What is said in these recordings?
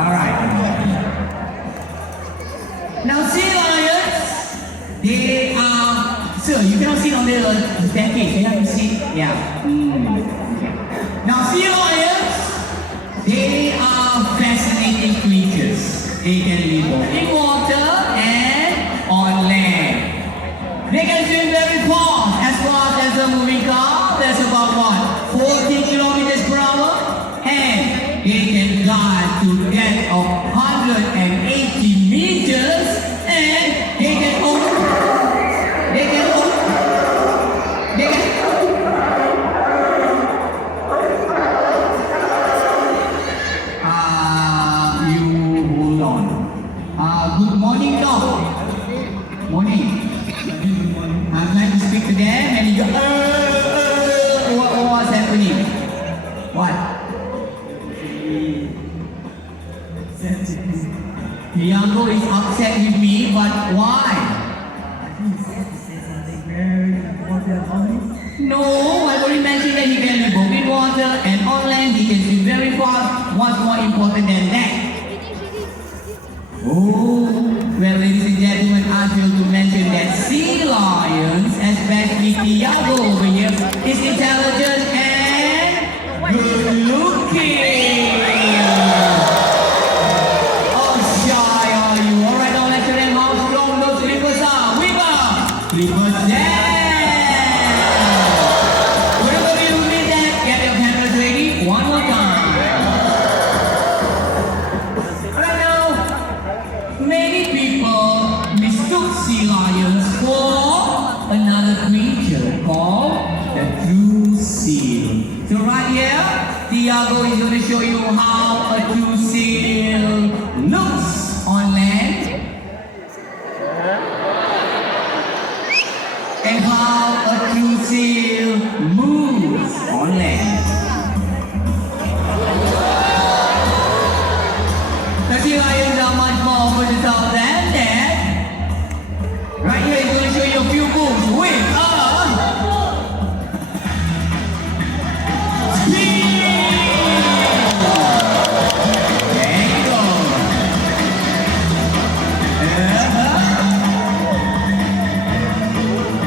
Alright. Now sea lions, they are... Sir, you cannot sit on the staircase. You have to sit. Yeah. Okay. Now sea lions, they are fascinating creatures. They can live in water and on land. They can swim very fast as a moving car. That's about what? 40 kilometers per hour. And they can dive to a depth of 180 meters. And they can good morning, dog. Morning. I'd like to speak to them and you go, what's happening? What? Tiago is upset with me, but why? No, I've already mentioned that he can live both in water and on land. He can swim very fast. What's more important than that? Oh, well, ladies and gentlemen, I feel to mention that sea lions, especially Tiago over here, is intelligent and good looking. Oh, shy are you? Alright, now let's show them how strong those clippers are. Weaver, clippers down. Whatever you read that, get your cameras ready. One more time. Many people mistook sea lions for another creature called the true seal. So right here, Tiago is going to show you how a true seal looks on land and how a true seal moves on land. The sea lions are much more versatile than that. Right here, he's going to show you a few moves with speed. There you go.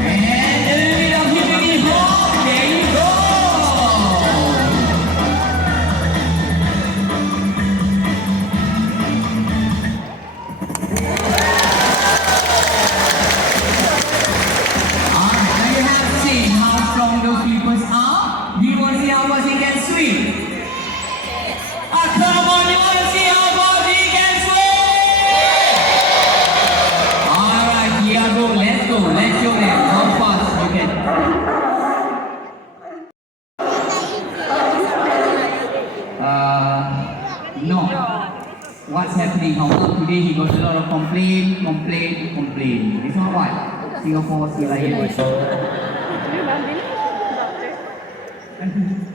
And a little bit of hippity hop. There you go. No. What's happening? However, today he got a lot of complaint. It's not right. Singapore sea lion.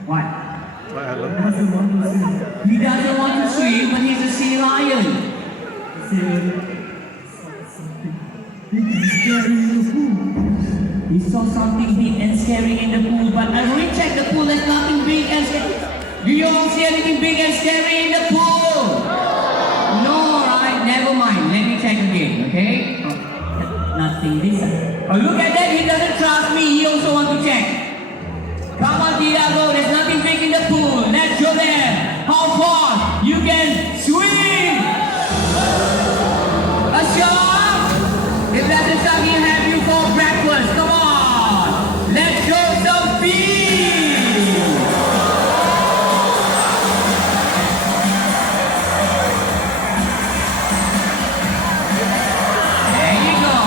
What? He doesn't want to swim, but he's a sea lion. He saw something big and scary in the pool, but I already checked the pool. There's nothing big and scary. Do you all see anything big and scary in the pool? No, right? Never mind. Let me check again, okay? Oh, nothing this. Oh, look at that. He doesn't trust me. He also wants to check. Come on, Tiago. There's nothing big in the pool. Let's show them how far you can swim. A shark? If that's a shark, he'll have you for breakfast. Come on. Let's show some speed. There you go.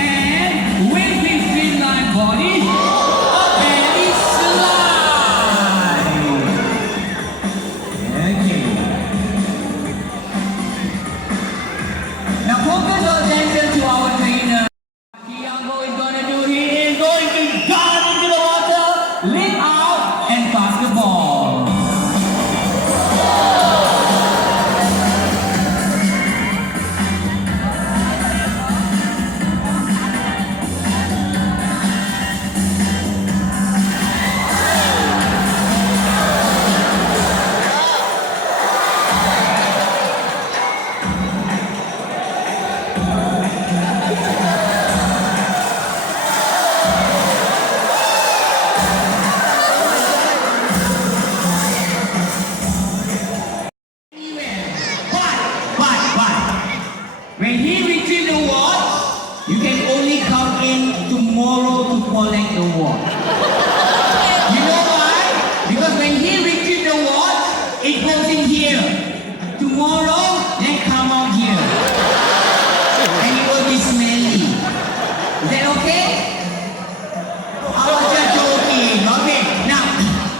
And with his streamlined body, a belly slide. to collect the watch. You know why? Because when he retrieves the watch, it goes in here. Tomorrow, then come out here. And it will be smelly. Is that okay? I was just joking. Okay, now,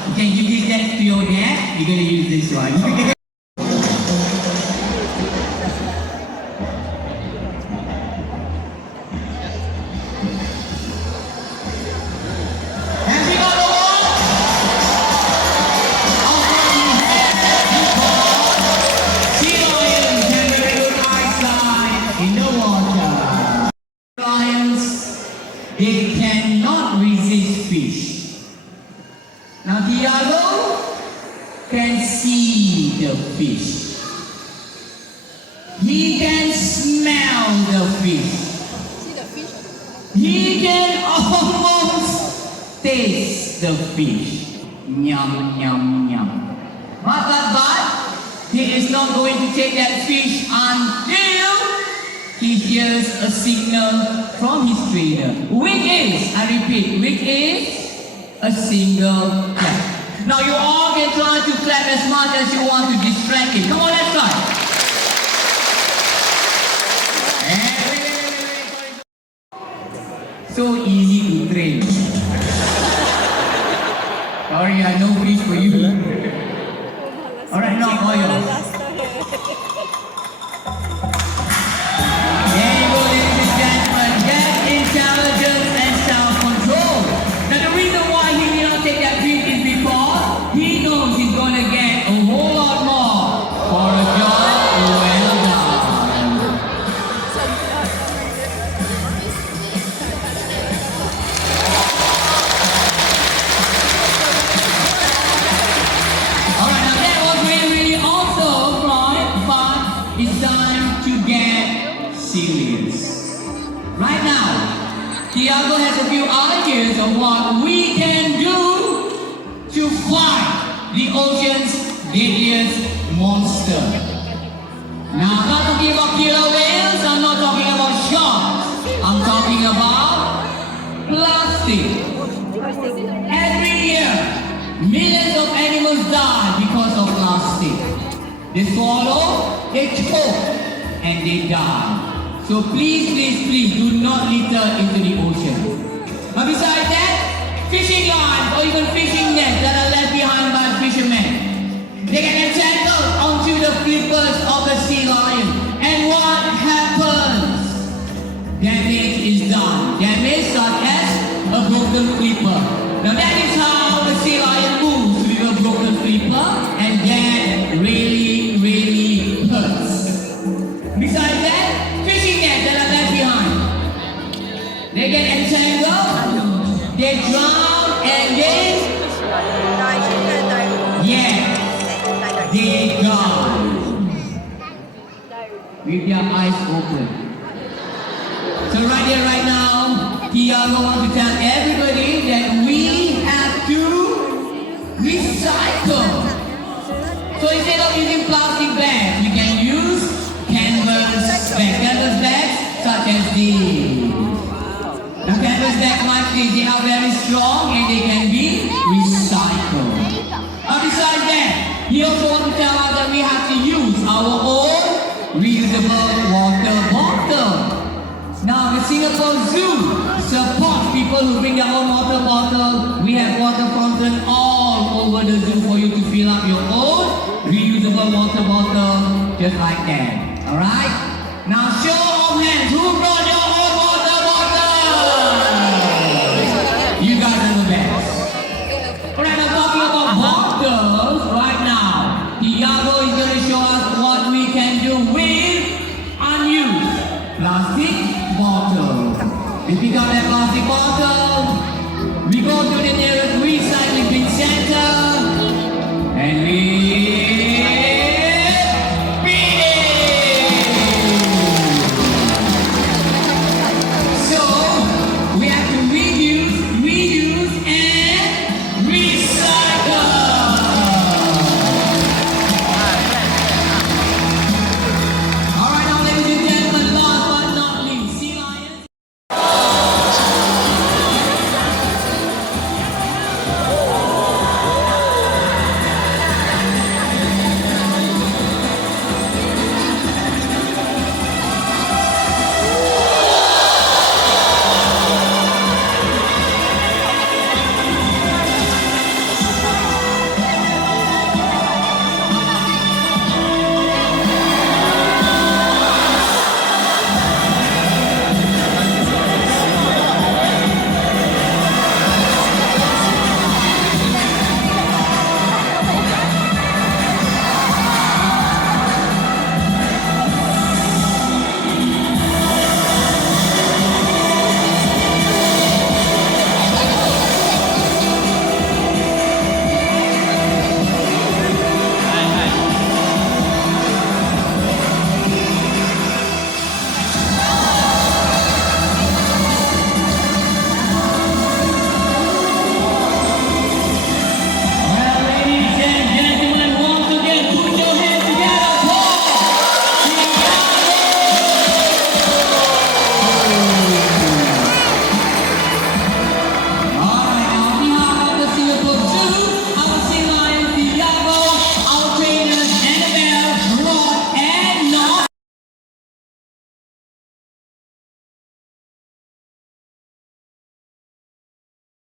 you can give this that to your dad. You're going to use this one. They cannot resist fish. Now Diallo can see the fish. He can smell the fish. He can almost taste the fish. Yum, yum, yum. But he is not going to take that fish until he hears a signal from his trainer, which is, I repeat, which is a single clap. Now you all can try to clap as much as you want to distract him. Come on, let's try. So easy to train. Sorry, I no fish for you. Alright, now Moyo. Intelligence and self-control. Now the reason why he did not take that fish is because he knows he's going to get a whole lot more for a job well done. Alright, now that was really awesome, right? But it's time to get serious. Right now, Tiago has a few ideas of what we can do to fight the ocean's deadliest monster. Now, I'm not talking about killer whales, I'm not talking about sharks, I'm talking about plastic. Every year, millions of animals die because of plastic. They swallow, they choke, and they die. So please, please, please do not litter into the ocean. But besides that, fishing lines or even fishing nets that are left behind by fishermen, they get entangled onto the flippers of the sea lion. And what happens? Damage is done. Damage such as a broken flipper. Now that is how the sea lion moves with a broken flipper, and that really, really hurts. Besides that, they get entangled, they drown, and they die with their eyes open. So right here, right now, Tiago wants to tell everybody that we have to recycle. So instead of using plastic bags, we can use canvas bags such as these. Now canvas bags like this, they are very strong and they can be recycled. Besides that, he also wants to tell us that we have to use our own reusable water bottle. Now the Singapore Zoo supports people who bring their own water bottle. We have water fountain all over the zoo for you to fill up your own reusable water bottle just like that. Alright? Now show of hands, who brought